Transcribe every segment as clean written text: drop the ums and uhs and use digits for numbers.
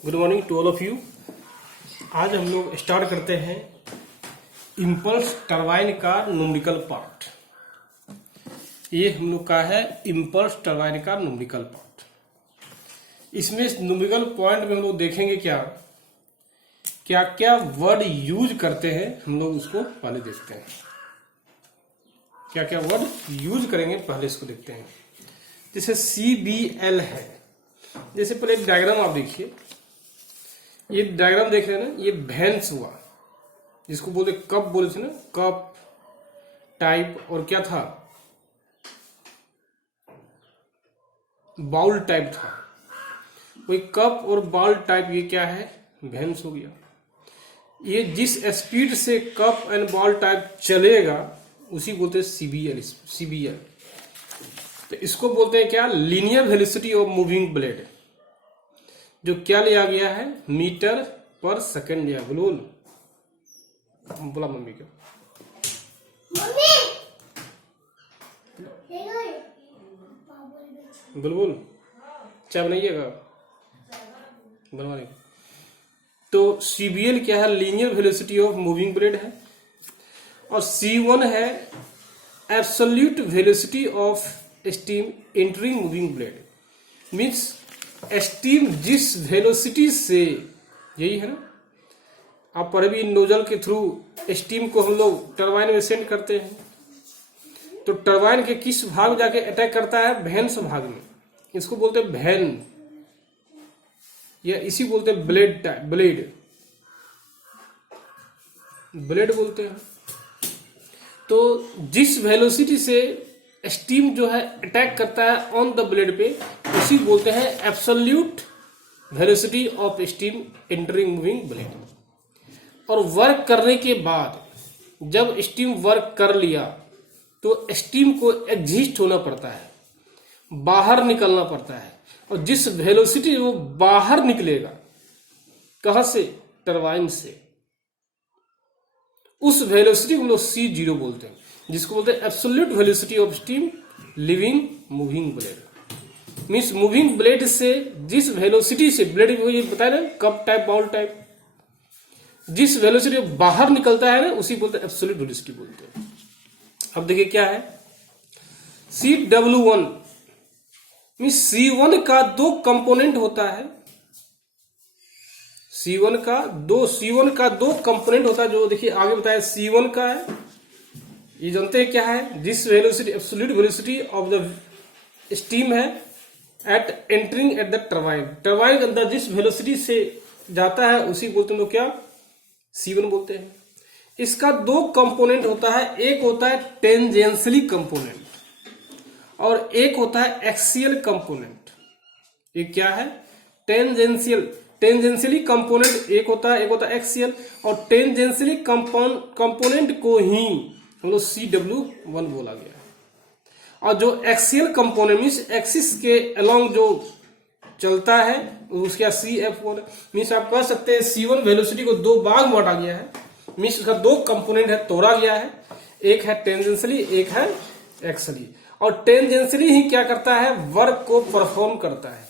Good morning to all of you. आज हम लोग स्टार्ट करते हैं इम्पल्स टरबाइन का न्यूमेरिकल पार्ट। ये हम लोग का है इम्पल्स टरबाइन का न्यूमेरिकल पार्ट। इसमें न्यूमेरिकल पॉइंट में हम लोग देखेंगे क्या क्या वर्ड यूज करते हैं, हम लोग उसको पहले देखते हैं। क्या क्या वर्ड यूज करेंगे पहले इसको देखते हैं। जैसे CBL है, जैसे पहले एक डायग्राम आप देखिए, ये डायग्राम देख रहे हैं ना, ये भैंस हुआ जिसको बोलते कप बोले थे ना, कप टाइप, और क्या था बाउल टाइप था। वही कप और बाउल टाइप, ये क्या है भैंस हो गया। ये जिस स्पीड से कप एंड बॉल टाइप चलेगा उसी बोलते हैं CBL। तो इसको बोलते हैं क्या, linear velocity of moving blade, जो क्या लिया गया है मीटर पर सेकंड लिया। बोला मम्मी को, बुलबुल चाय बनाइएगा, बनवाने। तो CBL क्या है, linear velocity of moving blade है, और C1 है absolute velocity of steam entering moving blade. Means steam जिस वेलोसिटी से, यही है ना, आप पर भी नोजल के थ्रू स्टीम को हम लोग टरबाइन में सेंड करते हैं, तो टरबाइन के किस भाग में जाके अटैक करता है, वैन्स भाग में। इसको बोलते हैं वैन, या इसी बोलते हैं ब्लेड टाइप, ब्लेड बोलते हैं। तो जिस वेलोसिटी से स्टीम जो है अटैक करता है ऑन द ब्लेड पे, उसी बोलते हैं absolute velocity of steam entering moving blade. और वर्क करने के बाद जब स्टीम वर्क कर लिया तो स्टीम को एग्जिस्ट होना पड़ता है, बाहर निकलना पड़ता है, और जिस वेलोसिटी वो बाहर निकलेगा, कहां से, टरबाइन से, उस वेलोसिटी को हम लोग C0 बोलते हैं, जिसको बोलते हैं absolute velocity of steam living moving blade. Means moving blade से जिस वेलोसिटी से ब्लेड को, ये बताया ना कप टाइप बाउल टाइप, जिस वेलोसिटी बाहर निकलता है ना, उसी बोलते हैं एब्सोल्यूट वेलोसिटी बोलते हैं। अब देखिए क्या है CW1। मीन्स C1 का दो कंपोनेंट होता है, C1 का दो कंपोनेंट होता है, जो देखिए आगे बताया C1 का है, ये जानते हैं क्या है, जिस velocity absolute velocity of the steam है at entering at the turbine, turbine के अंदर जिस वेलोसिटी से जाता है उसी बोलते हैं, तो क्या C1 बोलते हैं। इसका दो कंपोनेंट होता है, एक होता है टेंजेंशियली कंपोनेंट और एक होता है एक्सियल कंपोनेंट। ये क्या है, टेंजेंशियली कंपोनेंट एक होता है एक्सियल, और टेंजेंशियली कंपोनेंट को ही हम लोग CW1 बोला गया। और जो एक्सियल कंपोनेंट मीन्स एक्सिस के अलोंग जो चलता है उसका CF1। मीन्स आप कह सकते हैं C1 वेलोसिटी को दो भाग में बांटा गया है, मीन्स उसका दो कंपोनेंट है, तोड़ा गया है, एक है टेंजेंशियली, एक है एक्सियली। और टेंजेंशियली ही क्या करता है, वर्क को परफॉर्म करता है।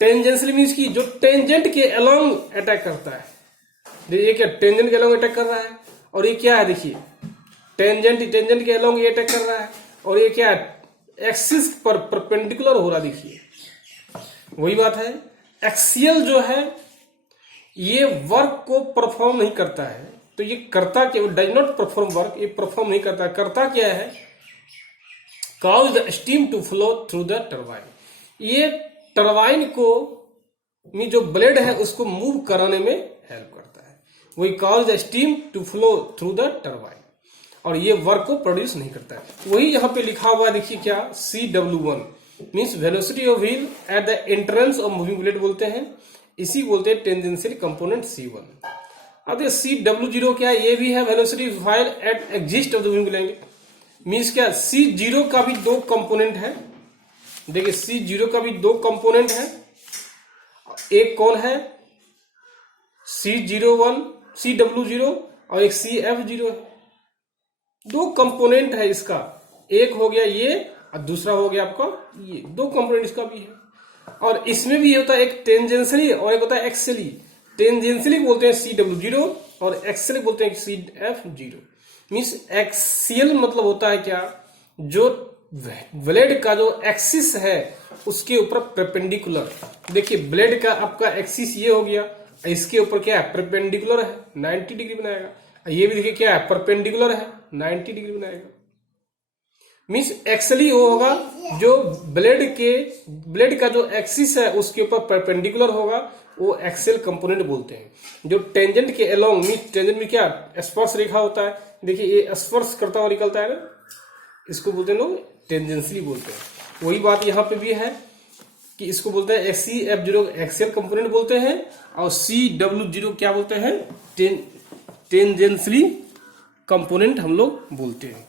टेंजेंशियली मीन्स की जो टेंजेंट के अलोंग अटैक करता है। ये क्या टेंजेंट के अलोंग अटैक कर रहा है, और ये क्या है देखिए टेंजेंट के अलोंग ये अटैक कर रहा है, और ये क्या है एक्सिस पर परपेंडिकुलर हो रहा। देखिए वही बात है, एक्सियल जो है ये वर्क को परफॉर्म नहीं करता है, तो ये करता क्या, डज नॉट परफॉर्म वर्क, ये परफॉर्म नहीं करता। करता क्या है, cause the steam to flow through the turbine. ये टरबाइन को में जो ब्लेड है उसको मूव कराने में हेल्प करता है, वही cause the steam to flow through the turbine, और ये वर्क को प्रोड्यूस नहीं करता है। वही यहाँ पे लिखा हुआ है, देखिए क्या, CW1 means velocity of wheel eight the entrance of moving blade बोलते हैं, इसी बोलते हैं टेंजेंशियल कंपोनेंट C1। अब ये CW0 क्या है, ये भी है velocity while at exist of the moving blade. Means क्या, C0 का भी दो कंपोनेंट है। देखिए C0 का भी दो कंपोनेंट है, एक कौन है CW0 और एक CF0 है। दो कंपोनेंट है इसका, एक हो गया ये और दूसरा हो गया आपका ये, दो कंपोनेंट इसका भी है। और इसमें भी होता है एक टेंजेंशियली और एक होता है एक्सियली। टेंजेंशियली बोलते हैं CW0 और एक्सियली बोलते हैं CF0। मीन्स एक्सियल मतलब होता है क्या, जो ब्लेड का जो एक्सिस है उसके ऊपर परपेंडिकुलर। देखिए ब्लेड का आपका एक्सिस ये हो गया, इसके ऊपर क्या है, परपेंडिकुलर है, 90 डिग्री बनाएगा। ये भी देखिए क्या है, परपेंडिकुलर है, 90 डिग्री बनाएगा। मीन्स एक्सली वो होगा जो ब्लेड का जो एक्सिस है उसके ऊपर परपेंडिकुलर होगा, वो एक्सेल कंपोनेंट बोलते हैं। जो टेंजेंट के अलोंग, मीन्स टेंजेंट में क्या स्पर्श रेखा होता है, देखिए ये स्पर्श करता हुआ निकलता है ना, इसको बोलते हैं लोग टेंजेंशियली बोलते हैं। वही बात यहाँ पे भी है कि इसको बोलते हैं CF0 एक्सेल कंपोनेंट बोलते हैं, और CW0 क्या बोलते हैं, टेंजेंशियली कंपोनेंट हम लोग बोलते हैं।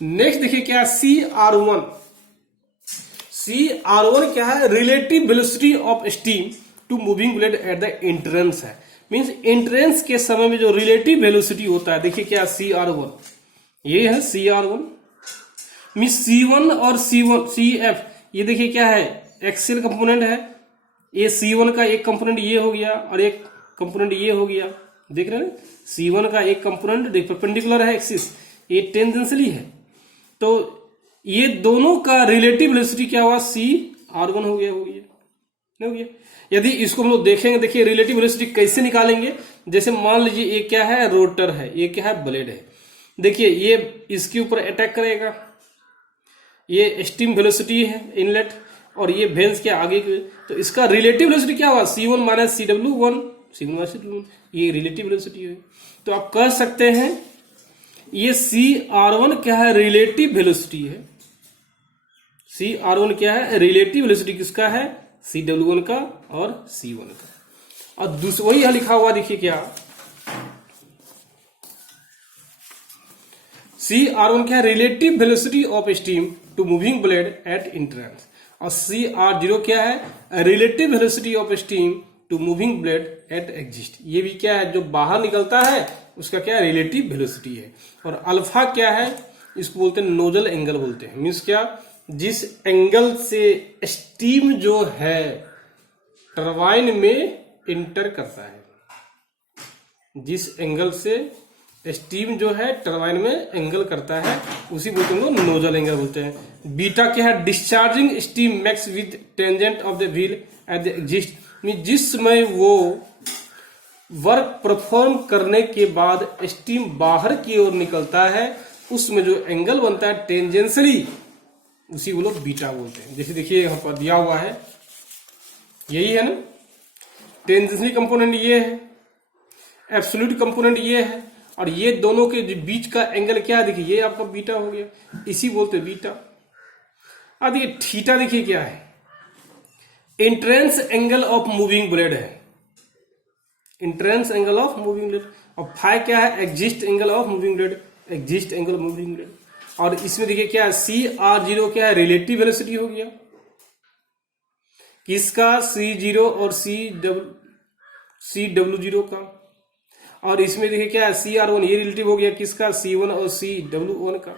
नेक्स्ट देखिए क्या CR1। CR1 क्या है, relative velocity of steam to moving blade at the entrance है। मीन्स एंट्रेंस के समय में जो रिलेटिव वेलोसिटी होता है, देखिए क्या CR1, ये है CR1। मीन्स C1 और CF ये देखिए क्या है, एक्सियल कंपोनेंट है। ये C1 का एक कंपोनेंट ये हो गया और एक कंपोनेंट ये हो गया, देख रहे हैं। C1 का एक कंपोनेंट परपेंडिकुलर है एक्सिस, ये टेंजेंशियली है। तो ये दोनों का रिलेटिव वेलोसिटी क्या हुआ, CR1 हो गया नहीं हो गया। यदि इसको हम लोग देखेंगे, देखिए रिलेटिव वेलोसिटी कैसे निकालेंगे। जैसे मान लीजिए ये क्या है, रोटर है, ये क्या है, ब्लेड है। देखिए ये इसके ऊपर अटैक करेगा, ये स्टीम वेलोसिटी है इनलेट, और ये वेंस के आगे के, तो इसका रिलेटिव वेलोसिटी क्या हुआ, C1 माइनस CW1, ये रिलेटिव वेलोसिटी है। तो आप कह सकते हैं ये CR1 क्या है, रिलेटिव वेलोसिटी है। CR1 क्या है, रिलेटिव वेलोसिटी किसका है, CW1 का और C1 का। और दूसरा वही यहां लिखा हुआ देखिए क्या, CR1 क्या है, relative velocity of steam to moving blade at entrance, और CR0 क्या है, relative velocity of steam to moving blade at exist. ये भी क्या है, जो बाहर निकलता है उसका क्या रिलेटिव वेलोसिटी है। और अल्फा क्या है, इसको बोलते हैं नोजल एंगल बोलते हैं। मीन्स क्या, जिस एंगल से स्टीम जो है टरबाइन में इंटर करता है, जिस एंगल से स्टीम जो है टरबाइन में एंगल करता है, उसी बोलते हैं लोग नोजल एंगल बोलते हैं। बीटा क्या है, discharging steam max with tangent of the wheel at the exist. जिस समय वो वर्क परफॉर्म करने के बाद स्टीम बाहर की ओर निकलता है, उसमें जो एंगल बनता है टेंजेंशियली, उसी को लोग बीटा बोलते हैं। जैसे देखिए यहाँ पर दिया हुआ है, यही है ना, टेंजेंशियली कंपोनेंट ये है, एब्सोल्यूट कंपोनेंट ये है, और ये दोनों के बीच का एंगल क्या है, देखिए ये आपका बीटा हो गया, इसी बोलते हैं बीटा। अब देखिए थीटा देखिए क्या है, entrance angle of moving blade है, entrance angle of moving blade. और फाई क्या है, exist angle of moving blade, exist angle of moving blade. और इसमें देखिए क्या है, CR0 क्या है, रिलेटिव वेलोसिटी हो गया किसका, C0 और CW0 का। और इसमें देखिए क्या है, CR1 ये रिलेटिव हो गया किसका, C1 और CW1 का।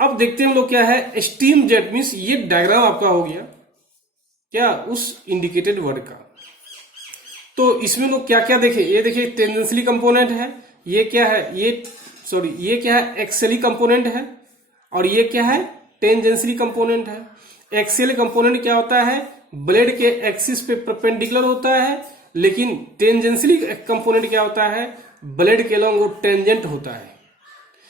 अब देखते हैं हम लोग क्या है, स्टीम जेट। मीन्स ये डायग्राम आपका हो गया क्या, उस इंडिकेटेड वर्ड का। तो इसमें लोग क्या क्या देखे, ये देखिए टेंजेंशियली कंपोनेंट है, ये क्या है, ये क्या है, एक्सियली कंपोनेंट है, और ये क्या है, टेंजेंशियली कंपोनेंट है। एक्सियल कंपोनेंट क्या होता है, ब्लेड के एक्सिस पे परपेंडिकुलर होता है, लेकिन टेंजेंशियली कंपोनेंट क्या होता है, ब्लेड के लॉन्ग वो टेंजेंट होता है।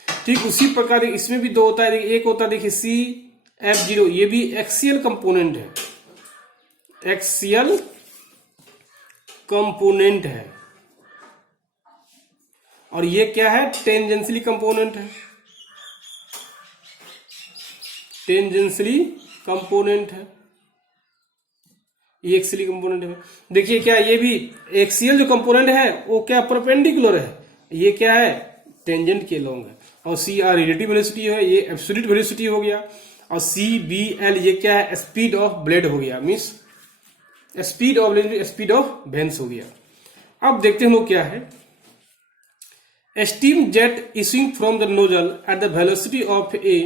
ठीक उसी प्रकार इसमें भी दो होता है, एक होता है देखिए CF0, ये भी एक्सियल कंपोनेंट है, एक्सियल कंपोनेंट है। और ये क्या है, टेंजेंशियली कंपोनेंट है, टेंजेंशियली कंपोनेंट है, ये एक्सियली कंपोनेंट है। देखिए क्या, ये भी एक्सियल जो कंपोनेंट है वो क्या परपेंडिकुलर है, ये क्या है, टेंजेंट के लॉन्ग है। और CR रिलेटिव वेलोसिटी है, ये एब्सोल्यूट वेलोसिटी हो गया। और CBL ये क्या है, स्पीड ऑफ ब्लेड हो गया, means speed of blade, speed of vanes हो गया। अब देखते हैं लोग क्या है, steam jet issuing from the nozzle at the velocity of a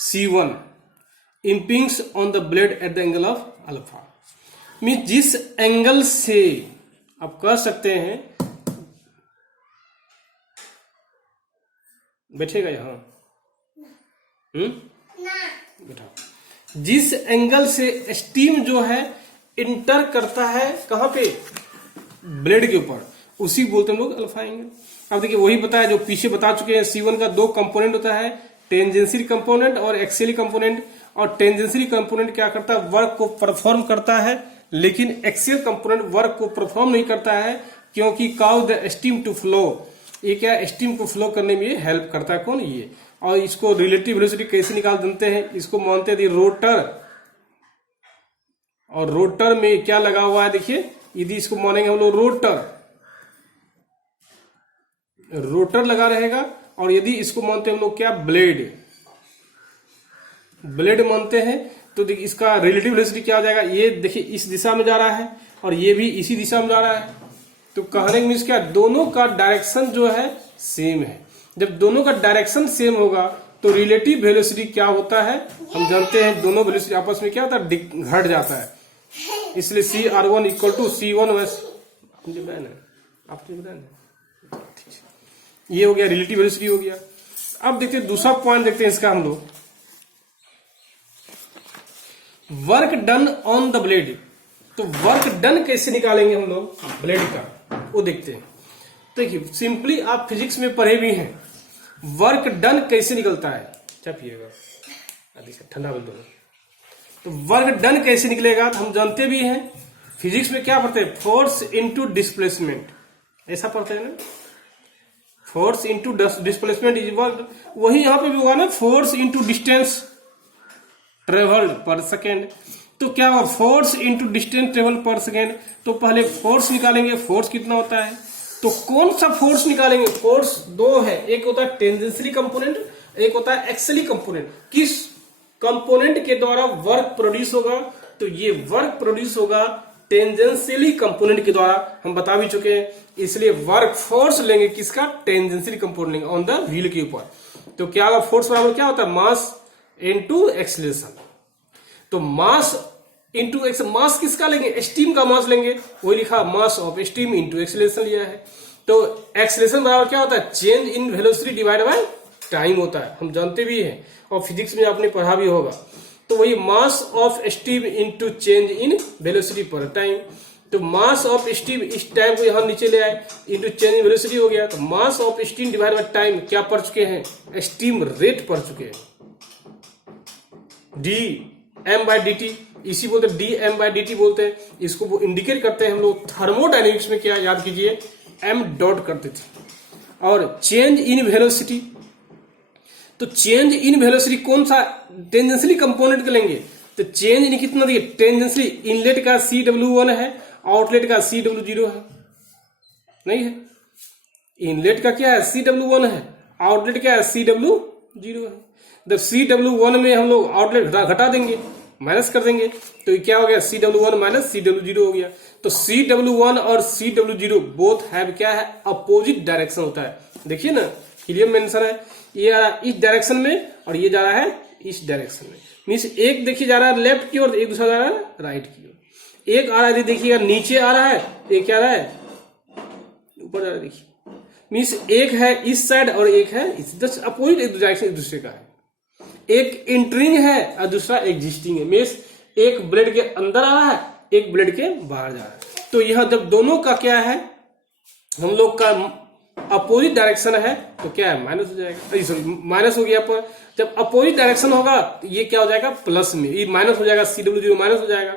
C1 impinges on the blade at the angle of alpha। Mean जिस एंगल से आप कह सकते हैं, बैठेगा यहां, बैठा, जिस एंगल से स्टीम जो है इंटर करता है कहां पे, ब्लेड के ऊपर, उसी बोलते हैं हम लोग अल्फा एंगल। अब देखिए वही बताया जो पीछे बता चुके हैं, C1 का दो कंपोनेंट होता है, टेंजेंशियल कंपोनेंट और एक्सियल कंपोनेंट। और टेंजेंशियल कंपोनेंट क्या करता है, वर्क को परफॉर्म करता है, लेकिन एक्सियल कंपोनेंट वर्क को परफॉर्म नहीं करता है, क्योंकि cause the steam to flow, ये क्या स्टीम को फ्लो करने में हेल्प करता है, कौन, ये। और इसको रिलेटिव वेलोसिटी कैसे निकाल देते हैं, इसको मानते हैं रोटर, और रोटर में क्या लगा हुआ है, देखिए यदि इसको मानेंगे हम लोग रोटर लगा रहेगा, और यदि इसको मानते हैं हम लोग क्या, ब्लेड मानते हैं, तो देखिए इसका रिलेटिव वेलोसिटी क्या हो जाएगा, ये देखिए इस दिशा में जा रहा है और ये भी इसी दिशा में जा रहा है। तो कहने का मीन्स क्या, दोनों का डायरेक्शन जो है सेम है। जब दोनों का डायरेक्शन सेम होगा तो रिलेटिव वेलोसिटी क्या होता है, हम जानते हैं दोनों वेलोसिटी आपस में क्या होता है, घट जाता है। इसलिए CR1 इक्वल टू C1 ये हो गया, रिलेटिव वेलोसिटी हो गया। अब देखते हैं दूसरा पॉइंट, देखते हैं इसका हम लोग, work done on the blade. तो वर्क डन कैसे निकालेंगे हम लोग ब्लेड का, वो देखते हैं। देखिए सिंपली आप फिजिक्स में पढ़े भी हैं, वर्क डन कैसे निकलता है, क्या पिएगा, ठंडा बोल दो। तो वर्क डन कैसे निकलेगा, तो हम जानते भी हैं फिजिक्स में क्या पढ़ते हैं, फोर्स इनटू डिस्प्लेसमेंट, ऐसा पढ़ते हैं ना, force into displacement is work. वही यहां पे भी होगा ना, फोर्स इनटू डिस्टेंस ट्रेवल्ड पर सेकेंड। तो क्या होगा, फोर्स इनटू डिस्टेंस ट्रेवल्ड पर सेकेंड। तो पहले फोर्स निकालेंगे, फोर्स कितना होता है, तो कौन सा फोर्स निकालेंगे, फोर्स दो है, एक होता है टेंजेंशियल कंपोनेंट, एक होता है एक्सियल कंपोनेंट। किस कंपोनेंट के द्वारा वर्क प्रोड्यूस होगा, तो ये वर्क प्रोड्यूस होगा टेंजेंशियली कंपोनेंट के द्वारा, हम बता भी चुके हैं। इसलिए वर्क फोर्स लेंगे किसका, टेंजेंशियल कंपोनेंट लेंगे ऑन द व्हील के ऊपर। तो क्या होगा, फोर्स बराबर क्या होता है, मास इनटू एक्सीलरेशन। तो मास इनटू एक्सीलरेशन, मास किसका लेंगे, स्टीम का मास लेंगे, वही लिखा मास ऑफ स्टीम इनटू एक्सीलरेशन लिया है। तो एक्सीलरेशन बराबर क्या होता है, change in velocity divide by time होता है, हम जानते भी हैं और फिजिक्स में आपने पढ़ा भी होगा। तो वही मास of steam into change in velocity पर टाइम। तो मास ऑफ स्टीम, इस टाइम को यहां नीचे ले आए, इनटू चेंज इन वेलोसिटी हो गया। तो मास of steam divide by time क्या पढ़ चुके हैं, स्टीम रेट पढ़ चुके हैं, dm/dt, इसी बोलते हैं dm/dt बोलते हैं। इसको वो इंडिकेट करते हैं हम लोग थर्मोडायनेमिक्स में, क्या याद कीजिए, m डॉट करते थे। और चेंज इन वेलोसिटी, तो चेंज इन वेलोसिटी कौन सा, टेंजेंशियल कंपोनेंट का लेंगे। तो चेंज इन कितना दिए, टेंजेंशियल, इनलेट का CW1 है, आउटलेट का CW0 है, नहीं है, इनलेट का क्या है CW1 है, आउटलेट क्या है CW0 है। जब CW1 में हम लोग आउटलेट घटा देंगे, माइनस कर देंगे, तो क्या हो गया, CW1 माइनस CW0 हो गया। तो CW1 और CW0 बोथ हैव क्या है, अपोजिट डायरेक्शन होता है। देखिए ना, क्लियर मेंशन है, ये आ रहा है इस डायरेक्शन में और ये जा रहा है इस डायरेक्शन में। मीन्स एक देखिए जा रहा है लेफ्ट की ओर, एक दूसरा जा रहा है राइट की ओर। एक आ रहा है देखिएगा नीचे आ रहा है, एक क्या आ रहा है ऊपर जा रहा है, देखिए। मीन्स एक है इस साइड और एक है इस, जस्ट अपोजिट एक डायरेक्शन एक दूसरे का है। एक इंटरिंग है और दूसरा एग्जिस्टिंग है। मीन्स एक ब्लेड के अंदर आ रहा है, एक ब्लेड के बाहर जा रहा है। तो यह जब दोनों का क्या है, हम लोग का अपोजिट डायरेक्शन है, तो क्या है, माइनस हो जाएगा, सॉरी माइनस हो गया। पर जब अपोजिट डायरेक्शन होगा तो ये क्या हो जाएगा, प्लस में, ये माइनस हो जाएगा, CW0 माइनस हो जाएगा,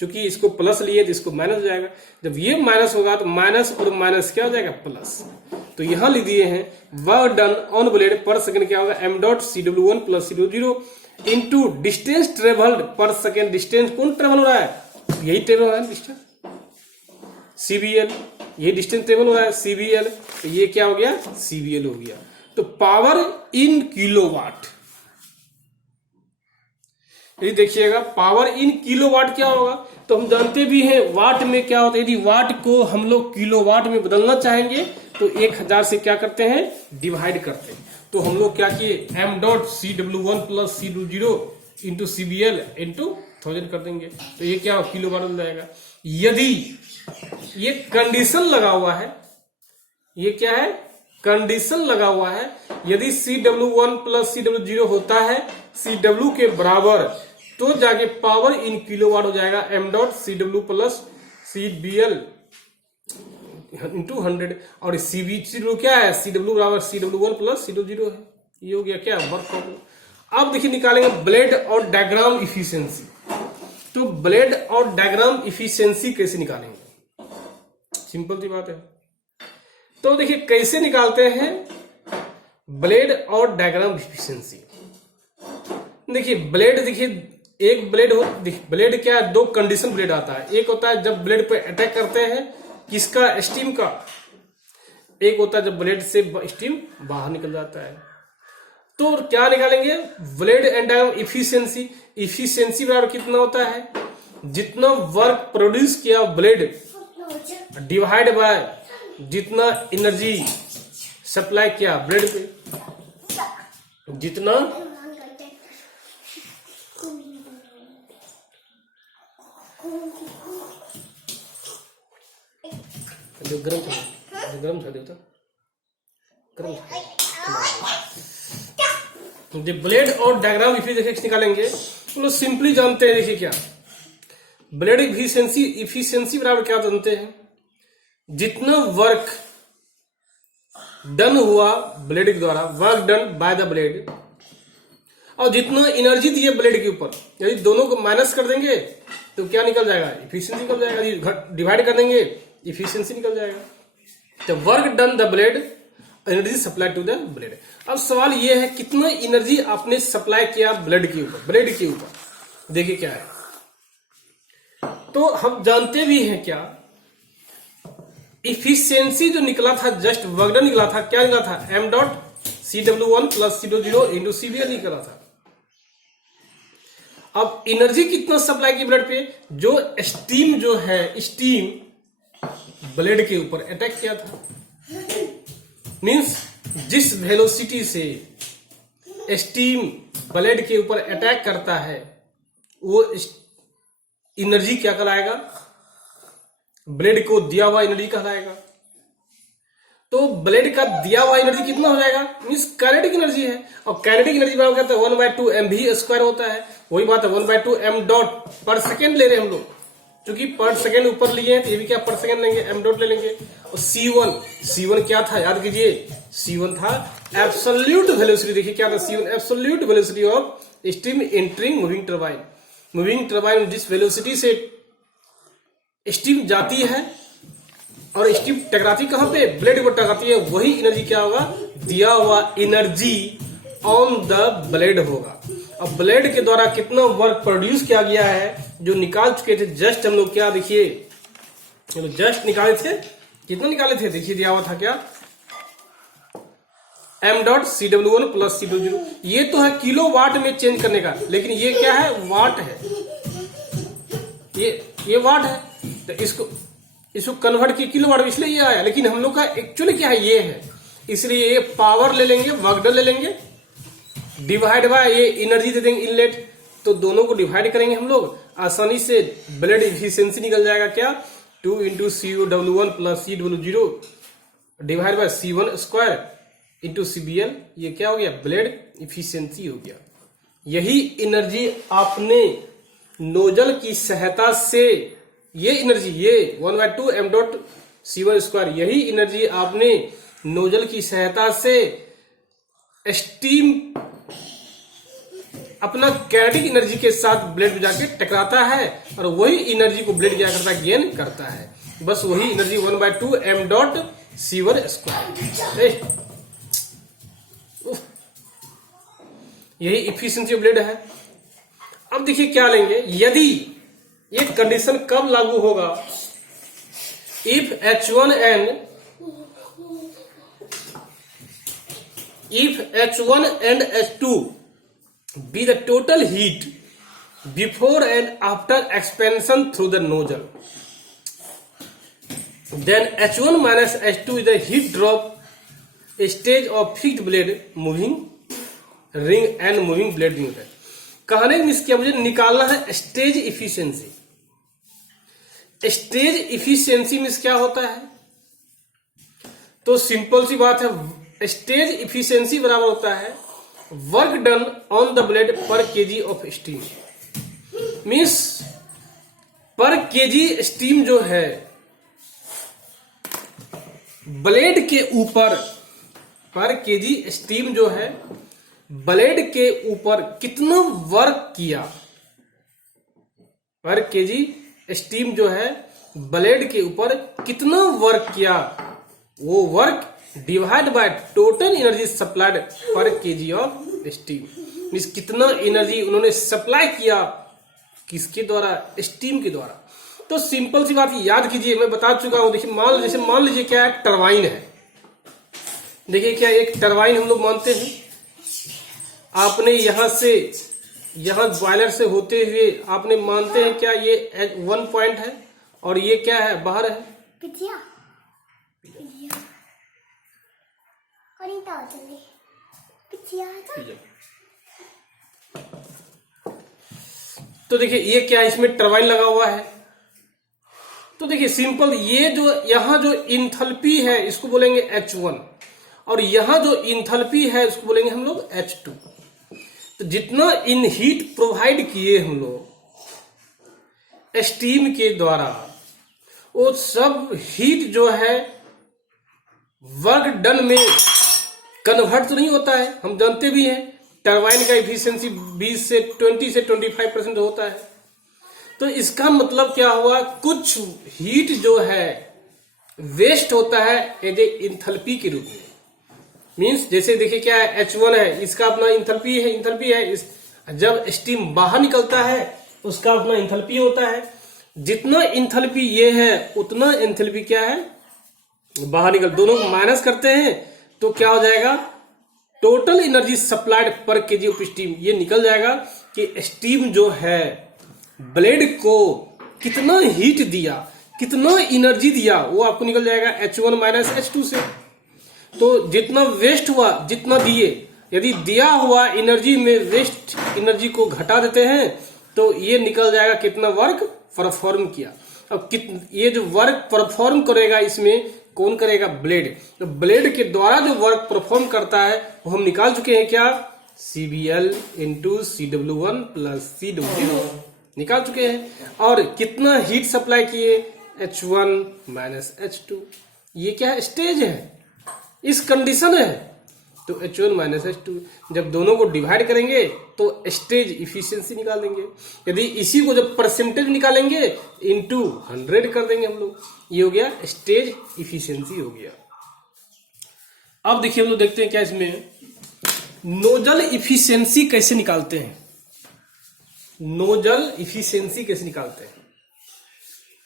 क्योंकि इसको प्लस लिए तो इसको माइनस हो जाएगा। जब ये माइनस होगा तो माइनस और माइनस क्या हो जाएगा, प्लस। तो यहां लिख दिए हैं, वर्क डन ऑन ब्लेड पर सेकंड क्या होगा, m dot CW1 plus CW0 into distance travelled पर सेकंड। डिस्टेंस कौन ट्रेवल हो रहा है, यही ट्रेवल हो रहा है डिस्टेंस, CBL, ये डिस्टेंस ट्रेवल हो रहा है CBL। तो ये क्या हो गया, CBL हो गया। तो पावर इन किलोवाट, ये देखिएगा पावर इन किलोवाट क्या होगा, तो हम जानते भी हैं वाट में क्या होता है। यदि वाट को हम लोग किलोवाट में बदलना चाहेंगे तो 1000 से क्या करते हैं, डिवाइड करते हैं। तो हम लोग क्या किए, m dot CW1 plus C20 into CBL into 1000 कर देंगे, तो ये क्या किलो वाट बन जाएगा। यदि ये कंडीशन लगा हुआ है, ये क्या है, कंडीशन लगा हुआ है, यदि CW1 प्लस CW0 होता है CW के बराबर, तो जाके पावर इन किलोवाट हो जाएगा m dot CW plus CBL into 100। और CW क्या है, CW बराबर CW1 प्लस CW0 है। ये हो गया क्या, वर्क प्रॉब्लम। अब देखिए निकालेंगे ब्लेड और डायग्राम इफिशियंसी। तो ब्लेड और डायग्राम इफिशियंसी कैसे निकालेंगे, सिंपल सी बात है। तो देखिए कैसे निकालते हैं ब्लेड और डायग्राम इफिशियंसी। देखिए ब्लेड, देखिए एक ब्लेड हो, ब्लेड क्या है, दो कंडीशन ब्लेड आता है। एक होता है जब ब्लेड पे अटैक करते हैं, किसका, स्टीम का। एक होता है जब ब्लेड से स्टीम बाहर निकल जाता है। तो क्या निकालेंगे, blade and diagram efficiency. Efficiency बराबर कितना होता है, जितना वर्क प्रोड्यूस किया ब्लेड डिवाइड बाय जितना एनर्जी सप्लाई किया ब्लेड पे, जितना जो गरम था देवता गरम जो ब्लेड और डायग्राम इफिशियंसी निकालेंगे तो लोग सिंपली जानते हैं। देखिए क्या ब्लेड इफिशियंसी बराबर क्या जानते हैं, जितना वर्क डन हुआ ब्लेड के द्वारा, work done by the blade, और जितना एनर्जी दिए ब्लेड के ऊपर, यदि दोनों को माइनस कर देंगे तो क्या निकल जाएगा, इफिशियंसी निकल जाएगा। डिवाइड कर देंगे इफिशियंसी निकल जाएगा। तो work done the blade, energy supply to the blade. अब सवाल ये है कितना एनर्जी आपने सप्लाई किया ब्लेड के ऊपर। देखिए क्या है, तो हम जानते भी हैं क्या, इफिशियंसी जो निकला था, जस्ट वर्क डन निकला था, क्या निकला था, m dot CW1 plus CW0 into CBL निकला था। अब एनर्जी कितना सप्लाई की ब्लेड पे, जो स्टीम जो है, स्टीम ब्लेड के ऊपर अटैक किया था, मींस जिस वेलोसिटी से स्टीम ब्लेड के ऊपर अटैक करता है वो एनर्जी क्या कहलाएगा, ब्लेड को दिया हुआ एनर्जी कहलाएगा। तो ब्लेड का दिया हुआ एनर्जी कितना हो जाएगा, मींस काइनेटिक एनर्जी है, और काइनेटिक एनर्जी बराबर क्या होता है, 1/2 mv² होता है। वही बात है, 1/2 m डॉट पर सेकेंड ले रहे हैं हम लोग, क्योंकि पर सेकेंड ऊपर लिए हैं तो ये भी क्या पर सेकेंड लेंगे, m डॉट ले लेंगे। और C1 क्या था, याद कीजिए, C1 था एब्सोल्यूट वेलोसिटी। देखिए क्या था, C1 absolute velocity of steam entering moving turbine. Moving turbine जिस वेलोसिटी से स्टीम जाती है और स्टीम टकराती कहां पे, ब्लेड को टकराती है, वही एनर्जी क्या होगा, दिया हुआ एनर्जी ऑन द ब्लेड होगा। अब ब्लेड के द्वारा कितना वर्क प्रोड्यूस किया गया है जो निकाल चुके थे, जस्ट हम लोग क्या, देखिए जस्ट निकाले थे, कितना निकाले थे, देखिए दिया हुआ था क्या, m dot CW1 plus CW0। ये तो है किलो वाट में चेंज करने का, लेकिन ये क्या है, वाट है, ये वाट है। तो इसको कन्वर्ट किया किलो वाट, इसलिए ये आया। लेकिन हम लोग का एक्चुअली क्या है, ये है, इसलिए ये पावर ले लेंगे, वर्क डन ले लेंगे, डिवाइड बाय ये एनर्जी दे देंगे इनलेट, तो दोनों को डिवाइड करेंगे हम लोग, आसानी से ब्लेड इफिशियंसी निकल जाएगा क्या, 2 into CW1 plus CW0 divide by C1² into CBL। ये क्या हो गया, ब्लेड इफिशियंसी हो गया। यही एनर्जी आपने नोजल की सहायता से, ये एनर्जी, ये 1/2 m डॉट C1², यही एनर्जी आपने नोजल की सहायता से स्टीम अपना काइनेटिक एनर्जी के साथ ब्लेड में जाके टकराता है, और वही एनर्जी को ब्लेड क्या करता है, गेन करता है। बस वही एनर्जी 1/2 m डॉट C1²। यही इफिशियंसी ब्लेड है। अब देखिए क्या लेंगे, यदि ये कंडीशन कब लागू होगा, if H1 and H2 be the total heat before and after expansion through the nozzle, then H1 minus H2 is the heat drop stage of fixed blade moving ring and moving blade ring. कहने मिस क्या, मुझे निकालना है stage efficiency. Stage efficiency means क्या होता है, तो सिंपल सी बात है, स्टेज इफिशियंसी बराबर होता है work done on the blade पर केजी ऑफ स्टीम। मीन्स पर केजी स्टीम जो है ब्लेड के ऊपर, पर केजी स्टीम जो है ब्लेड के ऊपर कितना वर्क किया, पर केजी स्टीम जो है ब्लेड के ऊपर कितना वर्क किया, वो work divide by total energy supplied पर केजी ऑफ स्टीम। मीन्स कितना एनर्जी उन्होंने सप्लाई किया, किसके द्वारा, स्टीम के द्वारा। तो सिंपल सी बात याद कीजिए, मैं बता चुका हूं। देखिए मान लीजिए क्या है, टरबाइन है। देखिए क्या एक टरबाइन हम लोग मानते हैं, आपने यहां से, यहां बॉयलर से होते हुए आपने मानते हैं क्या ये 1 पॉइंट है और ये क्या है, बाहर है। तो देखिए ये क्या, इसमें टरबाइन लगा हुआ है। तो देखिए सिंपल, ये जो यहां जो इंथैल्पी है इसको बोलेंगे H1 और यहां जो इंथैल्पी है उसको बोलेंगे हम लोग H2। तो जितना इन हीट प्रोवाइड किए हम लोग स्टीम के द्वारा, वो सब हीट जो है वर्क डन में कन्वर्ट तो नहीं होता है। हम जानते भी हैं टरबाइन का एफिशिएंसी 20 से 25% होता है। तो इसका मतलब क्या हुआ, कुछ हीट जो है वेस्ट होता है एज ए इंथैल्पी के रूप में। मींस जैसे देखिए क्या है, H1 है, इसका अपना इंथैल्पी है, जब स्टीम बाहर निकलता है उसका अपना इंथैल्पी होता है। जितना इंथैल्पी ये है उतना इंथैल्पी क्या है, बाहर निकल, दोनों को माइनस करते हैं तो क्या हो जाएगा, टोटल एनर्जी सप्लाइड पर केजी ऑफ स्टीम। ये निकल जाएगा कि स्टीम जो है ब्लेड को कितना हीट दिया, कितना एनर्जी दिया, वो आपको निकल जाएगा H1 माइनस H2 से। तो जितना वेस्ट हुआ, जितना दिए, यदि दिया हुआ एनर्जी में वेस्ट एनर्जी को घटा देते हैं तो ये निकल जाएगा कितना वर्क परफॉर्म किया। अब ये जो वर्क परफॉर्म करेगा इसमें कौन करेगा, ब्लेड। तो ब्लेड के द्वारा जो वर्क परफॉर्म करता है वो हम निकाल चुके हैं क्या, CBL into CW1 plus CW0 निकाल चुके हैं। और कितना हीट सप्लाई किए, H1 माइनस H2। ये क्या है, स्टेज है, इस कंडीशन है। तो H1 माइनस H2 जब दोनों को डिवाइड करेंगे तो स्टेज इफिशियंसी निकाल देंगे। यदि इसी को जब परसेंटेज निकालेंगे इंटू 100 कर देंगे हम लोग, ये हो गया स्टेज इफिशियंसी हो गया। अब देखिए हम लोग देखते हैं क्या इसमें नोजल इफिशियंसी कैसे निकालते हैं। नोजल इफिशियंसी कैसे निकालते हैं,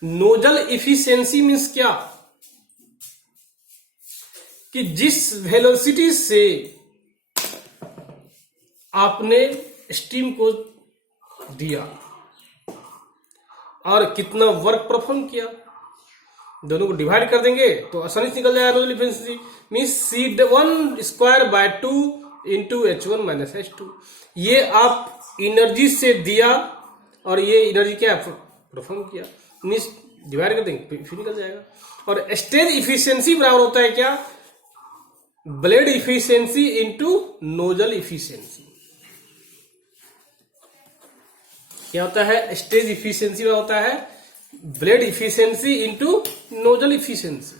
नोजल इफिशियंसी मीन्स क्या, कि जिस वेलोसिटी से आपने स्टीम को दिया और कितना वर्क परफॉर्म किया, दोनों को डिवाइड कर देंगे तो आसानी से निकल जाएगा nozzle efficiency. Means C1 square by 2 into H1 minus H2। ये आप एनर्जी से दिया और ये एनर्जी क्या परफॉर्म किया, मीन्स डिवाइड कर देंगे फिर निकल जाएगा। और स्टेज इफिशियंसी बराबर होता है क्या, blade efficiency into nozzle efficiency. क्या होता है, स्टेज इफिशियंसी में होता है blade efficiency into nozzle efficiency.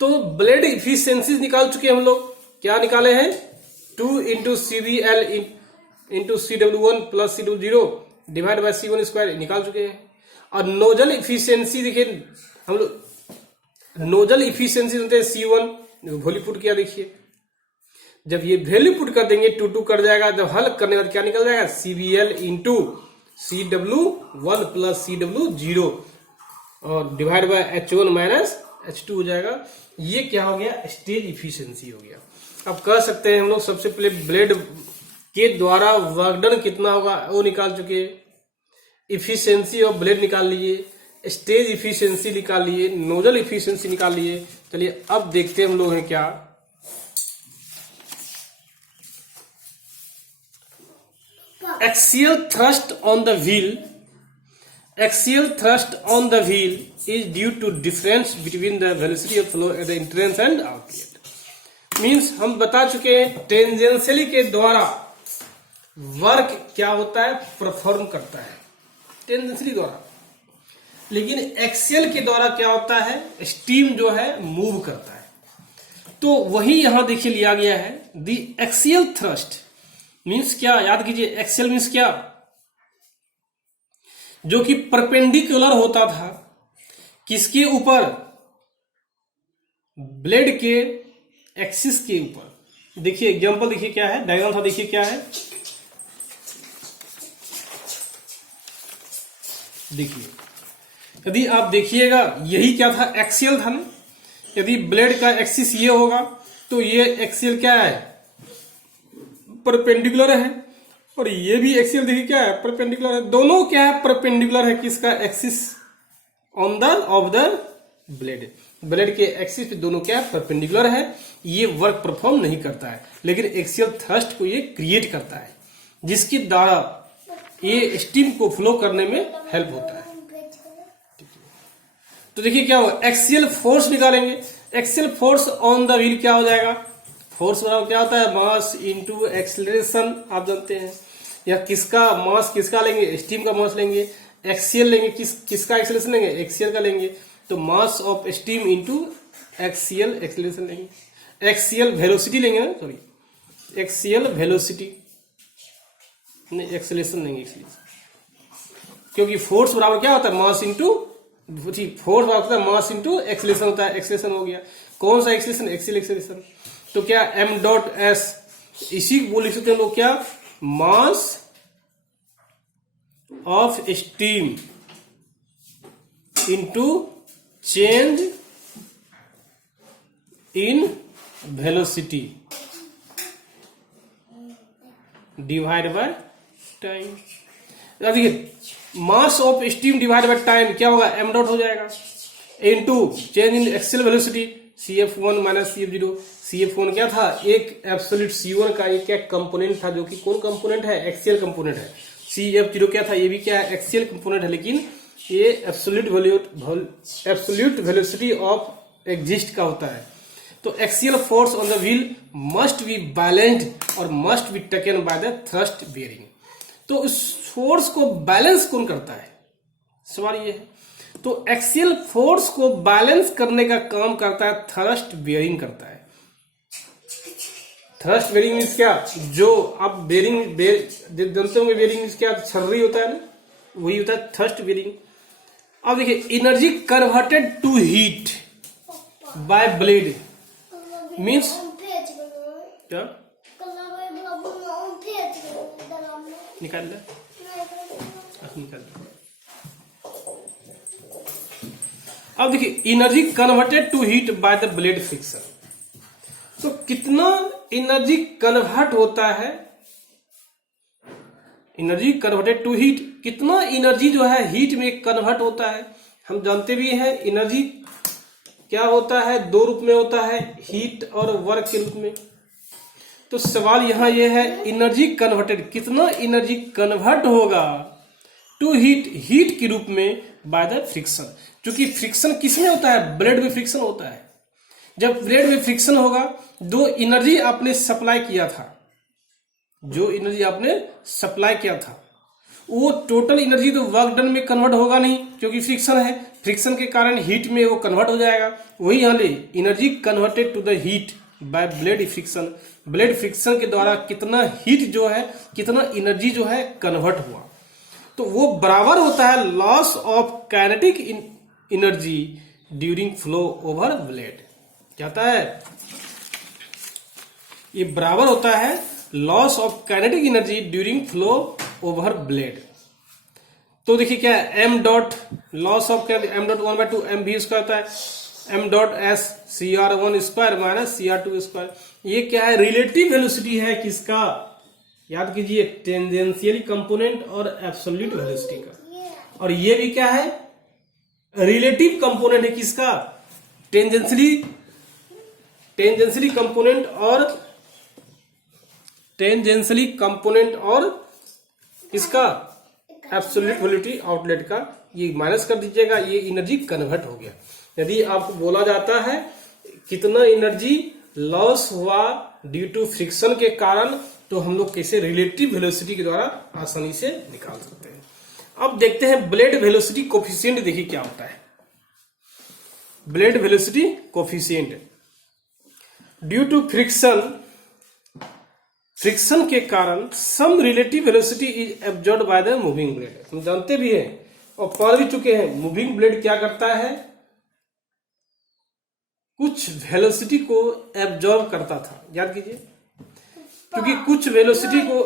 तो ब्लेड इफिशियंसी निकाल चुके हम लोग, क्या निकाले हैं, 2 into CBL into CW1 plus CW0 divide by C1 square निकाल चुके हैं। और नोजल इफिशियंसी देखिए हम लोग, नोजल इफिशियंसी होते हैं C1, वैल्यू पुट किया, देखिए जब ये वैल्यू पुट कर देंगे 2 कर जाएगा, जब हल करने के बाद क्या निकल जाएगा, CBL into CW1 plus CW0 और divide by H1 minus H2 हो जाएगा। ये क्या हो गया, स्टेज इफिशियंसी हो गया। अब कह सकते हैं हम लोग सबसे पहले ब्लेड के द्वारा वर्क डन कितना होगा वो निकाल चुके, इफिशियंसी ऑफ ब्लेड निकाल लीजिए, स्टेज इफिशियंसी निकाल लिए, नोजल इफिशियंसी निकाल लिए। चलिए अब देखते हैं हम लोग हैं क्या, axial thrust on the wheel. Axial thrust on the wheel is due to difference between the velocity of flow at the entrance and outlet. Means हम बता चुके हैं टेंजेंशियली के द्वारा वर्क क्या होता है, परफॉर्म करता है टेंजेंशियली द्वारा, लेकिन एक्सियल के द्वारा क्या होता है, स्टीम जो है मूव करता है। तो वही यहां देखिए लिया गया है, द एक्सियल थ्रस्ट मीन्स क्या, याद कीजिए एक्सियल मीन्स क्या, जो कि परपेंडिकुलर होता था किसके ऊपर, ब्लेड के एक्सिस के ऊपर। देखिए एग्जांपल देखिए क्या है, डायग्राम था देखिए क्या है, देखिए यदि आप देखिएगा यही क्या था, एक्सियल था ना। यदि ब्लेड का एक्सिस ये होगा तो ये एक्सियल क्या है, परपेंडिकुलर है, और ये भी एक्सियल देखिए क्या है, परपेंडिकुलर है। दोनों क्या है, परपेंडिकुलर है किसका, axis on the of the blade, blade के एक्सिस पे दोनों क्या है, परपेंडिकुलर है। ये वर्क परफॉर्म नहीं करता है, लेकिन एक्सियल थ्रस्ट को ये क्रिएट करता है, जिसके द्वारा ये स्टीम को फ्लो करने में हेल्प होता है। तो देखिए क्या हो, एक्सियल फोर्स निकालेंगे। Axial force on the wheel क्या हो जाएगा, फोर्स बराबर क्या होता है, मास इनटू एक्सीलरेशन, आप जानते हैं। या किसका मास किसका लेंगे, स्टीम का मास लेंगे, एक्सियल लेंगे, किसका एक्सीलरेशन लेंगे, एक्सियल का लेंगे। तो मास of steam into axial acceleration लेंगे, एक्सियल वेलोसिटी लेंगे ना, सॉरी एक्सियल वेलोसिटी नहीं, एक्सीलरेशन लेंगे, एक्सीलरेशन, क्योंकि फोर्स बराबर क्या होता है, मास इंटू, फोर्स बराबर होता है मास इंटू एक्सीलरेशन होता है। एक्सीलरेशन हो गया, कौन सा एक्सीलरेशन, एक्सियल एक्सीलरेशन। तो क्या m डॉट एस, इसी को लिख सकते हैं लोग क्या, mass of steam into change in velocity divide by time. देखिए mass of steam divide by time क्या होगा, m डॉट हो जाएगा, into change in axial velocity CF1 minus CF0। CF1 क्या था, एक एब्सोल्यूट C1 का एक क्या कंपोनेंट था, जो कि कौन कंपोनेंट है, एक्सियल कंपोनेंट है। CF0 क्या था, ये भी क्या है, एक्सियल कंपोनेंट है, लेकिन ये एब्सोल्यूट वेलोसिटी ऑफ एग्जिस्ट का होता है। तो axial force on the wheel must be balanced और must be taken by the thrust bearing. तो इस फोर्स को बैलेंस कौन करता है, सवाल ये है। तो एक्सियल फोर्स को बैलेंस करने का काम करता है थ्रस्ट बेयरिंग करता है। थ्रस्ट बेयरिंग मीन्स क्या, जो आप बेयरिंग जानते होंगे, बेयरिंग मीन्स क्या, छर्री होता है ना, वही होता है थ्रस्ट बेयरिंग। अब देखिए energy converted to heat by blade means क्या, निकाल ले, निकाल ले। अब देखिए energy converted to heat by the blade friction. तो कितना एनर्जी कन्वर्ट होता है, एनर्जी कन्वर्टेड टू हीट, कितना एनर्जी जो है हीट में कन्वर्ट होता है। हम जानते भी हैं एनर्जी क्या होता है, दो रूप में होता है, हीट और वर्क के रूप में। तो सवाल यहां यह है, एनर्जी कन्वर्टेड, कितना एनर्जी कन्वर्ट होगा टू हीट, हीट के रूप में बाय द फ्रिक्शन। क्योंकि फ्रिक्शन किसमें होता है, ब्लेड में फ्रिक्शन होता है। जब ब्लेड में फ्रिक्शन होगा, जो एनर्जी आपने सप्लाई किया था, जो एनर्जी आपने सप्लाई किया था, वो टोटल एनर्जी तो वर्क डन में कन्वर्ट होगा नहीं, क्योंकि फ्रिक्शन है, फ्रिक्शन के कारण हीट में वो कन्वर्ट हो जाएगा। वही यहाँ ले energy converted to the heat by blade friction, blade friction के द्वारा कितना हीट जो है, कितना एनर्जी जो है कन्वर्ट हुआ, तो वो बराबर होता है loss of kinetic energy during flow over blade. क्या होता है, ये बराबर होता है loss of kinetic energy during flow over blade. तो देखिए क्या है, m dot loss of m dot 1/2 mv square होता है, m dot s cr1 square minus cr2 square. ये क्या है, रिलेटिव वेलोसिटी है किसका, याद कीजिए टेंजेंशियल कंपोनेंट और एब्सोल्यूट वेलोसिटी का। और ये भी क्या है, रिलेटिव कंपोनेंट है किसका, टेंजेंशियली कंपोनेंट और किसका, एब्सोल्यूट वेलोसिटी आउटलेट का। ये माइनस कर दीजिएगा, ये एनर्जी कन्वर्ट हो गया। यदि आपको बोला जाता है कितना एनर्जी लॉस हुआ ड्यू टू फ्रिक्शन के कारण, तो हम लोग कैसे रिलेटिव वेलोसिटी के द्वारा आसानी से निकाल सकते हैं। अब देखते हैं ब्लेड वेलोसिटी कोफिशिएंट, देखिए क्या होता है। Blade velocity coefficient due to friction के कारण some relative velocity is absorbed by the moving blade. हम जानते भी हैं और पढ़ भी चुके हैं, मूविंग ब्लेड क्या करता है, कुछ वेलोसिटी को एब्जॉर्ब करता था, याद कीजिए, क्योंकि कुछ वेलोसिटी को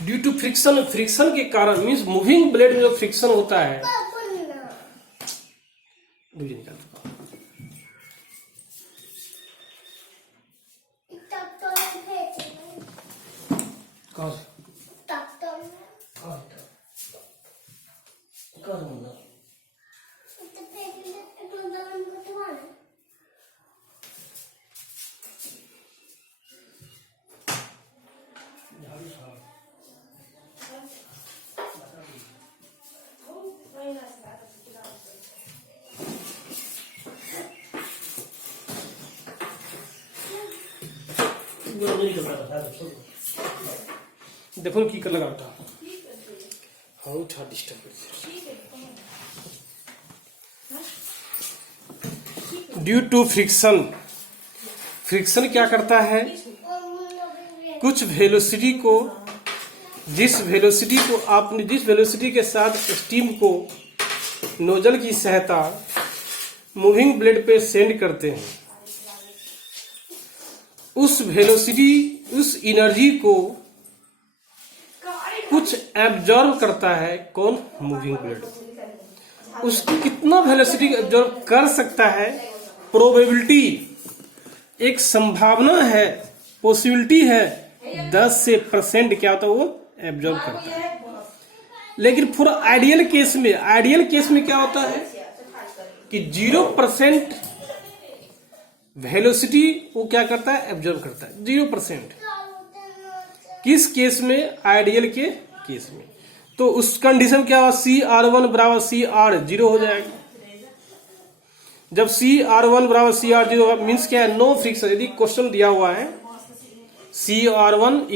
ड्यू टू फ्रिक्शन के कारण, मीन्स मूविंग ब्लेड में जो फ्रिक्शन होता है, देखो की कर लगा था, हाँ उठा डिस्टर्ब। ड्यू टू फ्रिक्शन क्या करता है, कुछ वेलोसिटी को, जिस वेलोसिटी के साथ स्टीम को नोजल की सहायता मूविंग ब्लेड पे सेंड करते हैं, उस एनर्जी को कुछ एब्जॉर्ब करता है कौन, मूविंग ब्लेड। उसको कितना वेलोसिटी एब्जॉर्ब कर सकता है, प्रोबेबिलिटी, एक संभावना है, पॉसिबिलिटी है 10 से % क्या होता है, वो एब्जॉर्ब करता है। लेकिन फॉर आइडियल केस में क्या होता है कि 0% वेलोसिटी वो क्या करता है, एब्जॉर्ब करता है 0%। किस केस में, आइडियल के केस में। तो उस कंडीशन क्या, CR1 बराबर CR 0 हो जाएगा। जब CR1 बराबर CR 0 मीन्स क्या है, नो फ्रिक्शन। यदि क्वेश्चन दिया हुआ है CR1